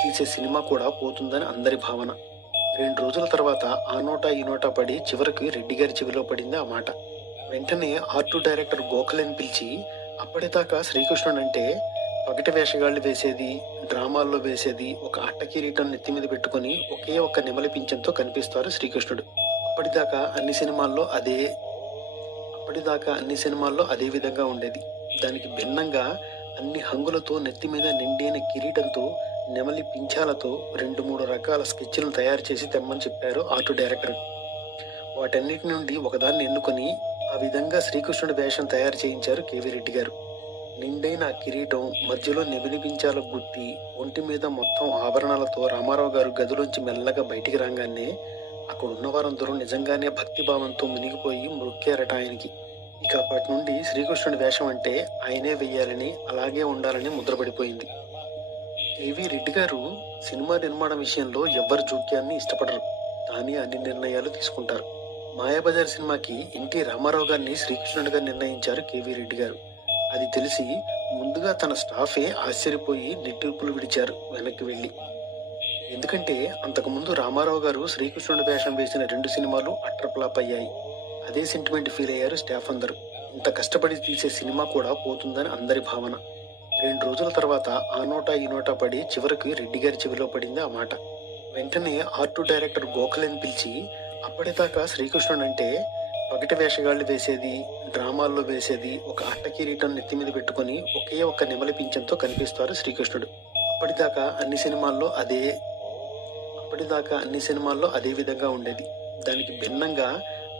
తీసే సినిమా కూడా పోతుందని అందరి భావన. 2 రోజుల తర్వాత ఆ నోటా ఈ నోటా పడి చివరికి రెడ్డి గారి చెవిలో పడింది ఆ మాట. వెంటనే ఆర్ట్ డైరెక్టర్ గోఖలేని పిలిచి, అప్పటిదాకా శ్రీకృష్ణుడంటే పగటి వేషగాళ్ళు వేసేది, డ్రామాల్లో వేసేది ఒక అట్ట కిరీటం నెత్తి మీద పెట్టుకొని ఒకే ఒక్క నెమలి పింఛంతో కనిపిస్తారు శ్రీకృష్ణుడు. అప్పటిదాకా అన్ని సినిమాల్లో అదే అప్పటిదాకా అన్ని సినిమాల్లో అదే విధంగా ఉండేది. దానికి భిన్నంగా అన్ని హంగులతో నెత్తి మీద నిండైన కిరీటంతో నెమలి పింఛాలతో 2-3 రకాల స్కెచ్లను తయారు చేసి తెమ్మని చెప్పారు ఆర్ట్ డైరెక్టర్. వాటన్నిటి నుండి ఒకదాన్ని ఎన్నుకొని ఆ విధంగా శ్రీకృష్ణుడి వేషం తయారు చేయించారు కేవీ రెడ్డి గారు. నిండైన ఆ కిరీటం, మధ్యలో నెమిలి పించాల గుత్తి, ఒంటి మీద మొత్తం ఆభరణాలతో రామారావు గారు గదిలోంచి మెల్లగా బయటికి రాగానే అక్కడ ఉన్న వారందరూ నిజంగానే భక్తిభావంతో మునిగిపోయి మ్రొక్కారట ఆయనకి. ఇక అప్పటి నుండి శ్రీకృష్ణుడి వేషం అంటే ఆయనే వెయ్యాలని, అలాగే ఉండాలని ముద్రపడిపోయింది. కేవీ రెడ్డి గారు సినిమా నిర్మాణం విషయంలో ఎవ్వరి జోక్యాన్ని ఇష్టపడరు. తానే అన్ని నిర్ణయాలు తీసుకుంటారు. మాయాబజార్ సినిమాకి ఎన్టీ రామారావు గారిని శ్రీకృష్ణుడిగా నిర్ణయించారు కేవీ రెడ్డి గారు. అది తెలిసి ముందుగా తన స్టాఫే ఆశ్చర్యపోయి నిట్టూర్పులు విడిచారు వెనక్కి వెళ్ళి. ఎందుకంటే అంతకుముందు రామారావు గారు శ్రీకృష్ణుడి వేషం వేసిన 2 సినిమాలు అట్టర్ ఫ్లాప్ అయ్యాయి. అదే సెంటిమెంట్ ఫీల్ అయ్యారు స్టాఫ్ అందరూ. ఇంత కష్టపడి తీసే సినిమా కూడా పోతుందని అందరి భావన. 2 రోజుల తర్వాత ఆ నోటా ఈ నోటా పడి చివరికి రెడ్డి గారి చెవిలో పడింది ఆ మాట. వెంటనే ఆర్ట్ డైరెక్టర్ గోఖలేని పిలిచి, అప్పటిదాకా శ్రీకృష్ణుడంటే పగటి వేషగాళ్ళు వేసేది, డ్రామాల్లో వేసేది ఒక అట్ట కిరీటం నెత్తి మీద పెట్టుకొని ఒకే ఒక్క నెమలి పింఛంతో కనిపిస్తారు శ్రీకృష్ణుడు. అప్పటిదాకా అన్ని సినిమాల్లో అదే విధంగా ఉండేది. దానికి భిన్నంగా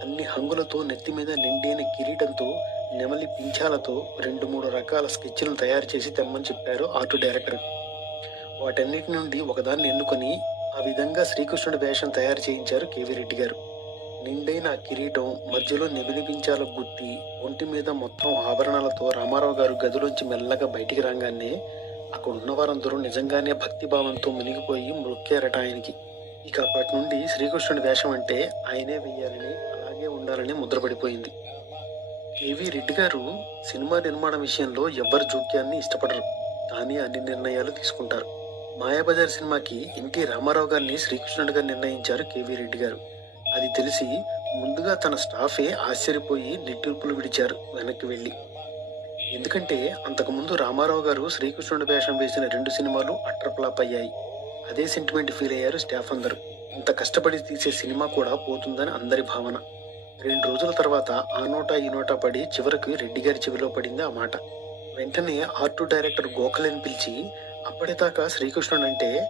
అన్ని హంగులతో నెత్తి మీద నిండైన కిరీటంతో నెమలి పింఛాలతో 2-3 రకాల స్కెచ్లను తయారు చేసి తెమ్మని చెప్పారు ఆర్ట్ డైరెక్టర్. వాటన్నిటి నుండి ఒకదాన్ని ఎన్నుకొని ఆ విధంగా శ్రీకృష్ణుడి వేషం తయారు చేయించారు కేవీ రెడ్డి గారు. నిండైన ఆ కిరీటం, మధ్యలో నెమిలి పించాల గుత్తి, ఒంటి మీద మొత్తం ఆభరణాలతో రామారావు గారు గదిలోంచి మెల్లగా బయటికి రాగానే అక్కడ ఉన్న వారందరూ నిజంగానే భక్తిభావంతో మునిగిపోయి మ్రొక్కారట ఆయనకి. ఇక అప్పటి నుండి శ్రీకృష్ణుడి వేషం అంటే ఆయనే వెయ్యాలని, అలాగే ఉండాలని ముద్రపడిపోయింది. కేవీ రెడ్డి గారు సినిమా నిర్మాణం విషయంలో ఎవ్వరి జోక్యాన్ని ఇష్టపడరు. తానే అన్ని నిర్ణయాలు తీసుకుంటారు. మాయాబజార్ సినిమాకి ఎన్టీ రామారావు గారిని శ్రీకృష్ణుడిగా నిర్ణయించారు కేవీ రెడ్డి గారు. అది తెలిసి ముందుగా తన స్టాఫే ఆశ్చర్యపోయి నిట్టూర్పులు విడిచారు వెనక్కి వెళ్ళి. ఎందుకంటే అంతకుముందు రామారావు గారు శ్రీకృష్ణుడి వేషం వేసిన 2 సినిమాలు అట్టర్ ఫ్లాప్ అయ్యాయి. అదే సెంటిమెంట్ ఫీల్ అయ్యారు స్టాఫ్ అందరూ. ఇంత కష్టపడి తీసే సినిమా కూడా పోతుందని అందరి భావన. 2 రోజుల తర్వాత ఆ నోటా ఈ నోటా పడి చివరికి రెడ్డి గారి చెవిలో పడింది ఆ మాట. వెంటనే ఆర్ట్ డైరెక్టర్ గోఖలేని పిలిచి, అప్పటిదాకా శ్రీకృష్ణుడంటే